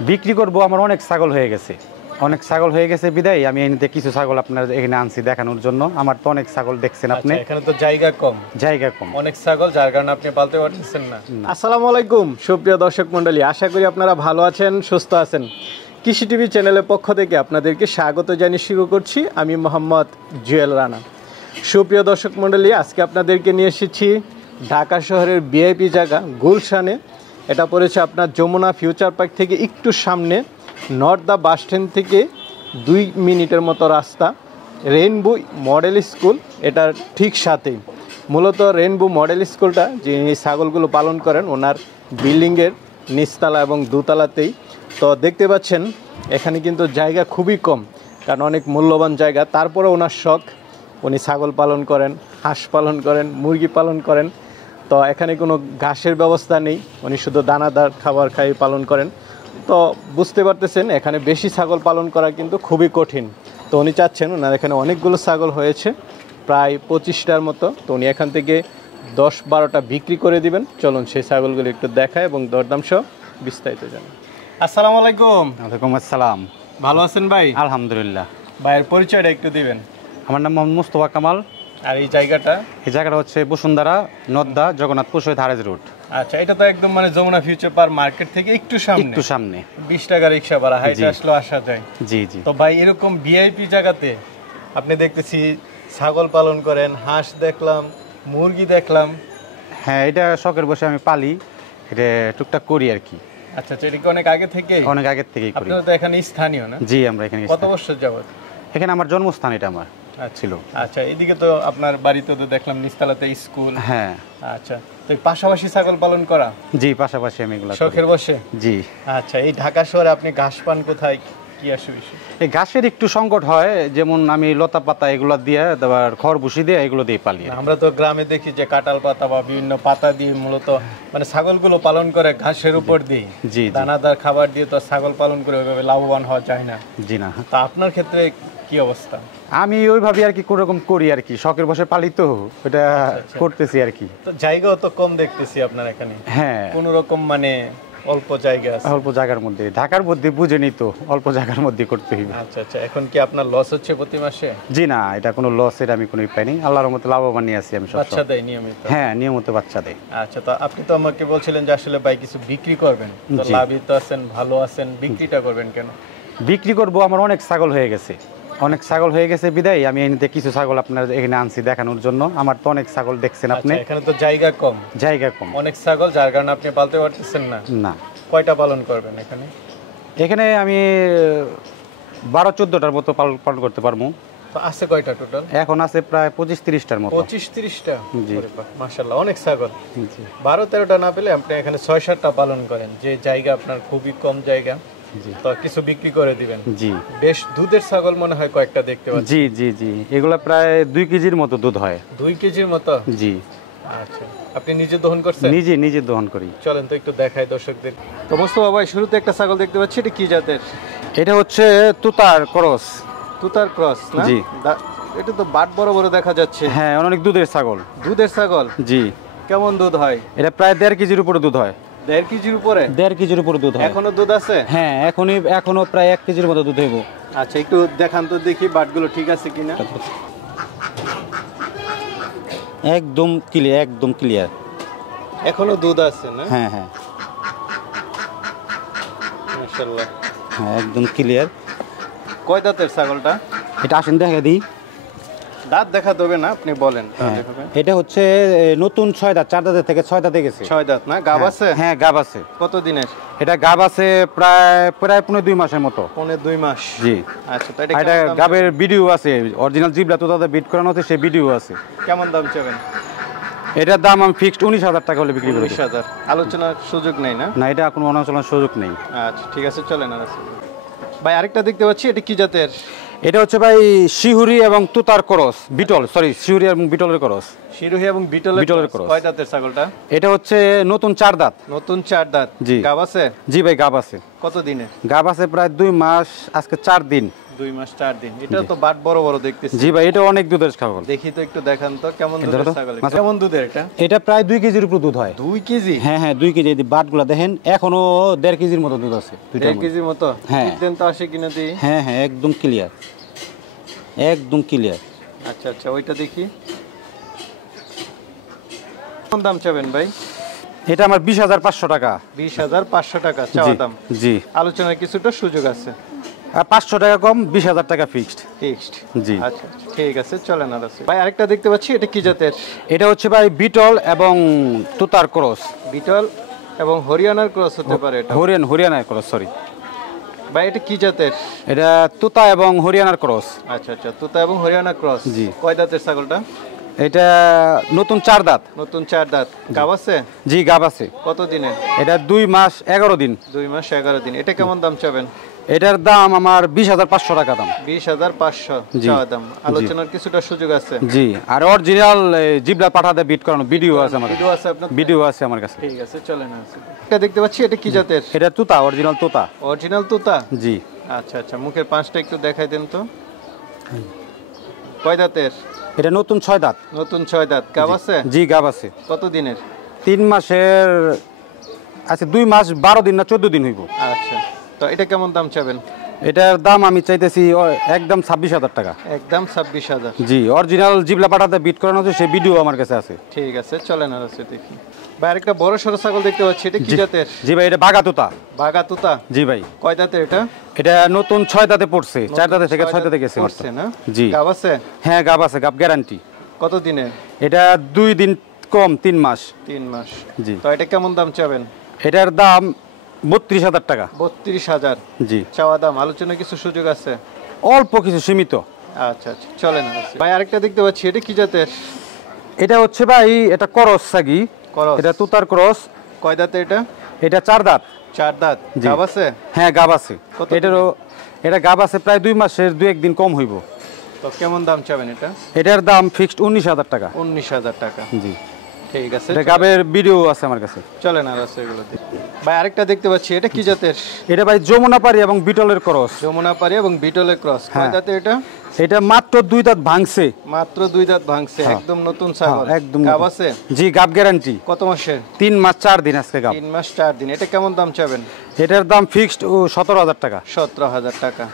বিক্রি করব, আমার অনেক ছাগল হয়ে গেছে, অনেক ছাগল হয়ে গেছে বিদায় আমি এখানে কিছু ছাগল আপনার এখানে আনছি দেখানোর জন্য। আমার তো অনেক ছাগল দেখছেন আপনি। এখানে তো জায়গা কম, অনেক ছাগল, যার কারণে আপনি পালতে পারতেছেন না। আসসালামু আলাইকুম সুপ্রিয় দর্শক মণ্ডলী, আশা করি আপনারা ভালো আছেন, সুস্থ আছেন। কৃষি টিভি চ্যানেলের পক্ষ থেকে আপনাদেরকে স্বাগত জানিয়ে শুরু করছি আমি মোহাম্মদ জুয়েল রানা। সুপ্রিয় দর্শক মণ্ডলী, আজকে আপনাদেরকে নিয়ে এসেছি ঢাকা শহরের ভিআইপি জায়গা গুলশানে। এটা পড়েছে আপনার যমুনা ফিউচার পার্ক থেকে একটু সামনে, নর্থদা বাস স্ট্যান্ড থেকে 2 মিনিটের মতো রাস্তা, রেইনবো মডেল স্কুল এটার ঠিক সাথেই। মূলত রেইনবো মডেল স্কুলটা যিনি ছাগলগুলো পালন করেন ওনার বিল্ডিংয়ের নিচতলা এবং দোতলাতেই। তো দেখতে পাচ্ছেন এখানে কিন্তু জায়গা খুবই কম, কারণ অনেক মূল্যবান জায়গা। তারপরে ওনার শখ, উনি ছাগল পালন করেন, হাঁস পালন করেন, মুরগি পালন করেন। তো এখানে কোনো ঘাসের ব্যবস্থা নেই, উনি শুধু দানাদার খাবার খাই পালন করেন। তো বুঝতে পারতেছেন এখানে বেশি ছাগল পালন করা কিন্তু খুবই কঠিন। তো উনি চাচ্ছেন, ওনার এখানে অনেকগুলো ছাগল হয়েছে, প্রায় 25টার মতো। তো উনি এখান থেকে 10-12টা বিক্রি করে দিবেন। চলুন সেই ছাগলগুলো একটু দেখায় এবং দরদাম সহ বিস্তারিত জানান। আসসালামু আলাইকুম। ওয়ালাইকুম আসসালাম। ভালো আছেন ভাই? আলহামদুলিল্লাহ। ভাইয়ের পরিচয়টা একটু দিবেন। আমার নাম মোহাম্মদ মুস্তফা কামাল। আর এই জায়গাটা? এই জায়গাটা হচ্ছে বসুন্ধরা, নর্থদা জগন্নাথপুর শহীদ হারেজ রোড। আচ্ছা, এটা তো একদম মানে যমুনা ফিউচার পার্ক মার্কেট থেকে একটু সামনে 20 টাকা রিক্সা ভাড়া, হাইটে আসলে আসা যায়। জি জি। তো ভাই এরকম ভিআইপি জায়গাতে আপনি দেখতেছি ছাগল পালন করেন, হাঁস দেখলাম, মুরগি দেখলাম। হ্যাঁ, এটা শখের বসে আমি পালি, এটা টুকটাক করি আর কি। আচ্ছা, এটা কি অনেক আগে থেকে? অনেক আগে থেকেই করি। আপনারা তো এখানে স্থানীয় না? জি, আমরা এখানে। কত বছর যাবত? এখানে আমার জন্মস্থান এটা আমার ছিল। আচ্ছা, এদিকে তো আপনার বাড়িতে তো দেখলাম নিচতলাতে স্কুল। হ্যাঁ। আচ্ছা, তো পাশাপাশি ছাগল পালন করা? জি, পাশাপাশি আমি এগুলো শখের বসে। জি। আচ্ছা, এই ঢাকা শহরে আপনি ঘাস পান কোথায়, কি আসবে? এই ঘাসের একটু সংকট হয়, যেমন আমি লতা পাতা এগুলো দিয়ে, তারপর খড় ভুসি দিয়ে এগুলো দিয়ে পালি। আমরা তো গ্রামে দেখি যে কাঁঠাল পাতা বা বিভিন্ন পাতা দিয়ে মূলত মানে ছাগলগুলো পালন করে ঘাসের উপর দিয়ে। জি। দানাদার খাবার দিয়ে তো ছাগল পালন করে ওইভাবে লাভবান হওয়া যায় না। জি না। তা আপনার ক্ষেত্রে কি অবস্থা? আমি ওইভাবে আর কি কোনোরকম করি আর কি, শখের বসে পালি তো, এটা করতেছি আর কি। তো জায়গাও তো কম দেখতেছি আপনার এখানে। হ্যাঁ, কোনো রকম মানে অল্প জায়গা আছে। অল্প জায়গার মধ্যে, ঢাকার মধ্যে বুঝেনি তো, অল্প জায়গার মধ্যে করতে হবে। আচ্ছা আচ্ছা, এখন কি আপনার লস হচ্ছে প্রতি মাসে? জি না, এটা কোনো লস এর আমি কোনোই পাইনি, আল্লাহর রহমতে লাভবান নিয়ে আছি আমি। বাচ্চা দেয় নিয়মিত? হ্যাঁ, নিয়মিত বাচ্চা দেয়। আচ্ছা, তো আপনি তো আমাকে বলছিলেন যে আসলে ভাই কিছু বিক্রি করবেন, তো লাভিত আছেন, ভালো আছেন, বিক্রিটা করবেন কেন? বিক্রি করব, আমার অনেক ছাগল হয়ে গেছে, অনেক ছাগল হয়ে গেছে বিদায় আমি এখানে কিছু ছাগল আপনার এখানে আনছি দেখানোর জন্য। আমার তো অনেক ছাগল দেখছেন আপনি। এখানে তো জায়গা কম, অনেক ছাগল, যার কারণে আপনি পালতে পারতেছেন না। না। কয়টা পালন করবেন এখানে? এখানে আমি 12-14টার মতো পালন করতে পারবো। তো আছে কয়টা টোটাল? এখন আছে প্রায় 25-30টার মতো। 25-30টা? জি। মাশাআল্লাহ, অনেক ছাগল। জি। 12-13টা না পেলে আপনি এখানে 6-7টা পালন করেন, যে জায়গা আপনার খুবই কম জায়গা। জি। তো কিছু বিক্রি করে দিবেন। জি। বেশ দুধের ছাগল মনে হয় কয়েকটা দেখতে পাচ্ছি। জি জি জি, এগুলা প্রায় 2 কেজির মতো দুধ হয়। 2 কেজির মতো? জি। আচ্ছা, আপনি নিজে দহন করছেন? নিজে দহন করি। চলেন তো একটু দেখাই দর্শকদের। তো মোস্তফা ভাই, শুরুতে একটা ছাগল দেখতে পাচ্ছি, এটা কি জাতের? এটা হচ্ছে তুতার ক্রস। তুতার ক্রস না? জি। এটা তো বাট বড় বড় দেখা যাচ্ছে। হ্যাঁ, অনেক দুধের ছাগল। দুধের ছাগল? জি। কেমন দুধ হয়? এটা প্রায় 1.5 কেজির উপরে দুধ হয়। 1.5 কেজির উপরে? 1.5 কেজির উপরে দুধ হয়। এখনো দুধ আছে? হ্যাঁ, এখনো প্রায় 1 কেজির মতো দুধ হইব। আচ্ছা, একটু দেখান তো দেখি বাটগুলো ঠিক আছে কিনা। একদম ক্লিয়ার। এখনো দুধ আছে না? হ্যাঁ হ্যাঁ, মাশাআল্লাহ। হ্যাঁ, একদম ক্লিয়ার। কয় দাঁতের ছাগলটা? এটা আসেন দেখা দিই। দাঁত দেখাতে হবে না, আপনি বলেন। এটা হচ্ছে নতুন 6 দাঁত, 4 দাঁতের থেকে 6 দাঁতে গেছে। 6 দাঁত না? গাব আছে? হ্যাঁ, গাব আছে। কত দিনের? এটা গাব আছে প্রায় 2 মাসের মতো। 2 মাস? জি। আচ্ছা, তো এটা গাবের ভিডিও আছে, অরিজিনাল জিবলা তো দাদা বিট করানো আছে, সেই ভিডিও আছে। কেমন দাম চাবেন? এটার দাম আমি ফিক্সড 19,000 টাকা হলে বিক্রি করি। 19,000? আলোচনার সুযোগ নেই না? না, এটা কোনো আলোচনার সুযোগ নেই। আচ্ছা, ঠিক আছে, চলেন। আর ভাই আরেকটা দেখতে পাচ্ছি, এটা কি জাতের? এটা হচ্ছে ভাই শিহুরি এবং তুতার ক্রস, শিহুরি এবং বিটলের ক্রস। শিরোহী এবং বিটলের ক্রস। কয় দাঁতের ছাগলটা? এটা হচ্ছে নতুন 4 দাঁত। নতুন 4 দাঁত? জি। গাব আছে? জি ভাই, গাব আছে। কত দিনে? গাব আছে প্রায় 2 মাস, আজকে 4 দিন। 2 মাস 4 দিন। এটা তো বাট বড় বড় দেখতেছি। জি ভাই, এটা অনেক দুধের ছাগল। দেখি তো একটু দেখান তো কেমন এটা দুধের তো ছাগল। মাছ- কেমন দুধের এটা? এটা প্রায় 2 কেজির উপর দুধ হয়। 2 কেজি? হ্যাঁ হ্যাঁ, 2 কেজি। এই বাটগুলা দেখেন, এখনো 1.5 কেজির মতো দুধ আছে। 1 কেজির মতো? হ্যাঁ। দেন তো আসে কিনা দিই। হ্যাঁ হ্যাঁ, একদম ক্লিয়ার, একদম ক্লিয়ার। আচ্ছা আচ্ছা, ওইটা দেখি। কোন দাম চাবেন ভাই? এটা আমার 20,500 টাকা। 20,500 টাকা জি চাওয়া দাম। জি। আলোচনার কিছুটা সুযোগ আছে। আর 500 টাকা কম, 20,000 টাকা ফিক্সড। ফিক্সড? জি। আচ্ছা আচ্ছা, ঠিক আছে, চলেন আর আছে। ভাই আরেকটা দেখতে পাচ্ছি, এটা কি জাতের? এটা হচ্ছে ভাই বিটল এবং তুতার ক্রস। বিটল এবং হরিয়ানার ক্রস হতে পারে এটা। হরিয়ানার ক্রস, সরি ভাই এটা কি জাতের? এটা তুতা এবং হরিয়ানার ক্রস। আচ্ছা আচ্ছা, তোতা এবং হরিয়ানা ক্রস। জি। কয় দাঁতের ছাগলটা? এটা নতুন 4 দাঁত। নতুন 4 দাঁত। গাব আছে? জি, গাব আছে। কত দিনে? এটা 2 মাস 11 দিন। 2 মাস 11 দিন। এটা কেমন দাম চাবেন? এটার দাম আমার 20,500 টাকা দাম। 20,500 জি। চাওয়া দাম। আলোচনার কিছুটা সুযোগ আছে। জি। আর অরিজিনাল জিবলা পাঠাতে বিট করানো ভিডিও আছে আমার ভিডিও আছে আপনার? ভিডিও আছে আমার কাছে। ঠিক আছে, চলেন আছে। এটা দেখতে পাচ্ছি, এটা কি জাতের? এটা তুতা, অরিজিনাল তুতা। অরিজিনাল তোতা? জি। আচ্ছা আচ্ছা, মুখের পাঁচটা একটু দেখাই দেন তো। কয় দাঁতের? এটা নতুন 6 দাঁত। নতুন 6 দাঁত। গাব আছে? জি, গাব আছে। কত দিনের? 3 মাসের আছে, 2 মাস 12 দিন না 14 দিন হইব। আচ্ছা, তো এটা কেমন দাম চাবেন? এটার দাম আমি চাইতেছি একদম 26,000 টাকা। একদম 26,000। জি, অরিজিনাল জিবলা পাঠাতে বিট করানো আছে, সেই ভিডিও আমার কাছে আছে। ঠিক আছে, চলেন আর আছে দেখি। ভাই আরেকটা বড় সরো ছাগল দেখতে পাচ্ছি, এটা কি জি। জাতের? জি ভাই, এটা বাঘা তুতা। বাঘা তোতা? জি ভাই। কয় দাঁতের এটা? এটা নতুন 6 দাঁতে পড়ছে, 4 দাঁতে থেকে 6 দাঁতে গেছে মাত্র। পড়ছে না? জি। গাব আছে? হ্যাঁ, গাব আছে, গাব গ্যারান্টি। কত দিনের? এটা 2 দিন কম, 3 মাস। 3 মাস। জি। তো এটা কেমন দাম চাবেন? এটার দাম 32,000 টাকা। 32,000 জি। চাওয়া দাম। আলোচনার কিছু সুযোগ আছে? অল্প কিছু সীমিত। আচ্ছা আচ্ছা, চলেন আর আছে। ভাই আরেকটা দেখতে পাচ্ছি, এটা কি জাতের? এটা হচ্ছে ভাই, এটা করস সাগি। করস? এটা তুতার ক্রস। কয় দাঁতে এটা? এটা 4 দাঁত। 4 দাঁত। জি। গাব আছে? হ্যাঁ, গাব আছে। কত এটারও এটা গাব আছে প্রায় 2 মাসের 2-1 দিন কম হইব। তো কেমন দাম চাবেন এটা? এটার দাম ফিক্সড 19,000 টাকা। 19,000 টাকা। জি। ঠিক আছে, এটা গাবের ভিডিও আছে আমার কাছে। চলেন আর আছে এগুলো দেখি। ভাই আরেকটা দেখতে পাচ্ছি, এটা কি জাতের? এটা ভাই যমুনাপাড়ি এবং বিটলের ক্রস। যমুনাপাড়ি এবং বিটলের ক্রস। কয় হ্যাঁ। দাঁতে এটা? এটা মাত্র 2 দাঁত ভাঙছে। মাত্র 2 দাঁত ভাঙছে। হ্যাঁ। একদম নতুন ছাগল। হ্যাঁ, একদম গাব নতুন। আছে? জি, গাব গ্যারান্টি। কত মাসের? 3 মাস 4 দিন আজকে গাব। 3 মাস 4 দিন। এটা কেমন দাম চাবেন? এটার দাম ফিক্সড 17,000 টাকা। 17,000 টাকা।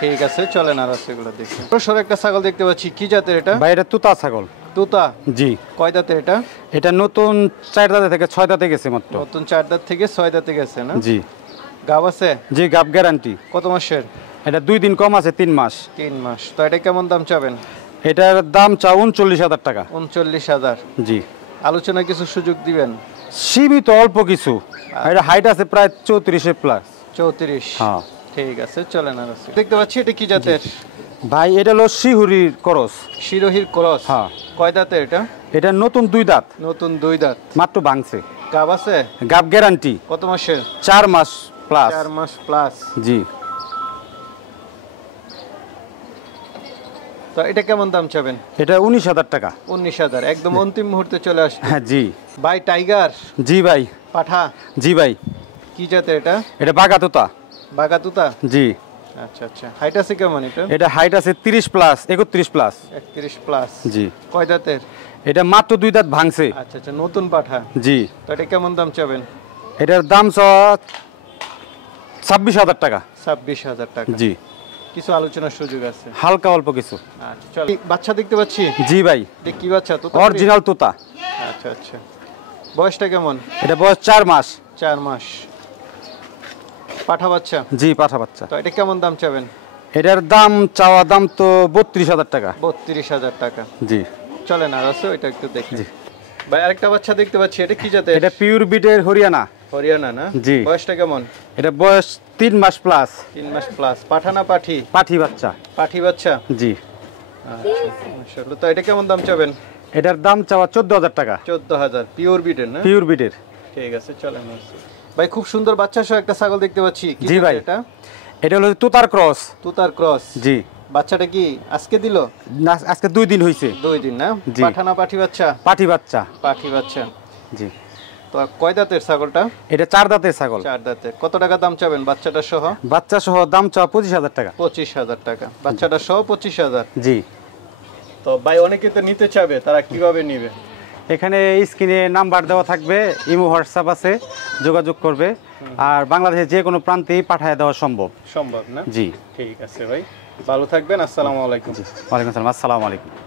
ঠিক আছে, চলেন আর আছে এগুলো দেখি। সর একটা ছাগল দেখতে পাচ্ছি, কি জাতের এটা? ভাই, এটা তুতা ছাগল। তুতা? জি। কয় দাঁতের এটা? এটা নতুন 4 দাঁতে থেকে 6 দাঁতে গেছে মাত্র। নতুন 4 দাঁত থেকে 6 দাঁতে গেছে না? জি। গাব আছে? জি, গাব গ্যারান্টি। কত মাসের? এটা 2 দিন কম আছে, 3 মাস। 3 মাস। তো এটা কেমন দাম চাবেন? এটার দাম চা 39,000 টাকা। 39,000। জি। আলোচনা কিছু সুযোগ দিবেন? সীমিত অল্প কিছু। এটা হাইট আছে প্রায় 34 প্লাস। 34। হ্যাঁ। ঠিক আছে, চলেন আর আছে। দেখতে পাচ্ছি, এটা কি জাতের? ভাই, এটা হলো শিহুরির করস। শিরোহির ক্রস? হ্যাঁ। কয় দাঁতের এটা? এটা নতুন 2 দাঁত, নতুন 2 দাঁত। মাত্র ভাঙছে। গাব আছে? গাব গ্যারান্টি। কত মাসের? 4 মাস প্লাস। 4 মাস প্লাস। জি। তো এটা কেমন দাম চাবেন? এটা 19,000 টাকা। 19,000। একদম অন্তিম মুহূর্তে চলে আসছে। হ্যাঁ। জি। ভাই টাইগার? জি ভাই। পাঠা? জি ভাই। কি জাতের এটা? এটা বাঘা তোতা। বাঘা তুতা? জি। আচ্ছা আচ্ছা, হাইট আছে কেমন এটা? এটা হাইট আছে 30 প্লাস, 31 প্লাস। 31 প্লাস। জি। কয় দাঁতের? এটা মাত্র 2 দাঁত ভাঙছে। আচ্ছা আচ্ছা, নতুন পাঠা। জি। তো এটা কেমন দাম চাবেন? এটার দাম 26,000 টাকা। 26,000 টাকা। জি। কিছু আলোচনার সুযোগ আছে? হালকা অল্প কিছু। আচ্ছা, চল। বাচ্চা দেখতে পাচ্ছি। জি ভাই। এটা কি বাচ্চা? তো অরিজিনাল তোতা। আচ্ছা আচ্ছা, বয়সটা কেমন? এটা বয়স 4 মাস। 4 মাস। পাঠা বাচ্চা? জি, পাঠা বাচ্চা। তো এটা কেমন দাম চাবেন? এটার দাম চাওয়া দাম তো 32,000 টাকা। 32,000 টাকা। জি। চলেন আর আছে, ওইটা একটু দেখি। ভাই আরেকটা বাচ্চা দেখতে পাচ্ছি, এটা কি জাতের? এটা পিওর বিটের হরিয়ানা। হরিয়ানা না? জি। বয়সটা কেমন? এটা বয়স 3 মাস প্লাস। 3 মাস প্লাস। পাঠা না পাঠি? পাঠি বাচ্চা। পাঠি বাচ্চা? জি। আচ্ছা, মাশাআল্লাহ। তো এটা কেমন দাম চাবেন? এটার দাম চাওয়া 14,000 টাকা। 14,000। পিওর বিটের না? পিওর বিটের। ঠিক আছে, চলেন আর আছে। ভাই খুব সুন্দর বাচ্চা সহ একটা ছাগল দেখতে পাচ্ছি, কি জি জাতের ভাই। এটা? এটা হলো তুতার ক্রস। তুতার ক্রস? জি। বাচ্চাটা কি আজকে দিল? আজকে 2 দিন হইছে। 2 দিন না? জি। পাঠা না পাঠি বাচ্চা? পাঠি বাচ্চা। পাঠি বাচ্চা। জি। তো কয় দাঁতের ছাগলটা? এটা 4 দাঁতের ছাগল। 4 দাঁতের। কত টাকা দাম চাবেন বাচ্চাটা সহ? বাচ্চা সহ দাম চাওয়া 25,000 টাকা। 25,000 টাকা, বাচ্চাটা সহ 25,000। জি। তো ভাই অনেকে তো নিতে চাবে, তারা কিভাবে নিবে? এখানে স্ক্রিনে নাম্বার দেওয়া থাকবে, ইমো হোয়াটসঅ্যাপ আছে, যোগাযোগ করবে। আর বাংলাদেশের যে কোনো প্রান্তেই পাঠিয়ে দেওয়া সম্ভব। সম্ভব না? জি। ঠিক আছে ভাই, ভালো থাকবেন। আসসালামু আলাইকুম। ওয়ালাইকুম আসসালাম। আসসালামু আলাইকুম।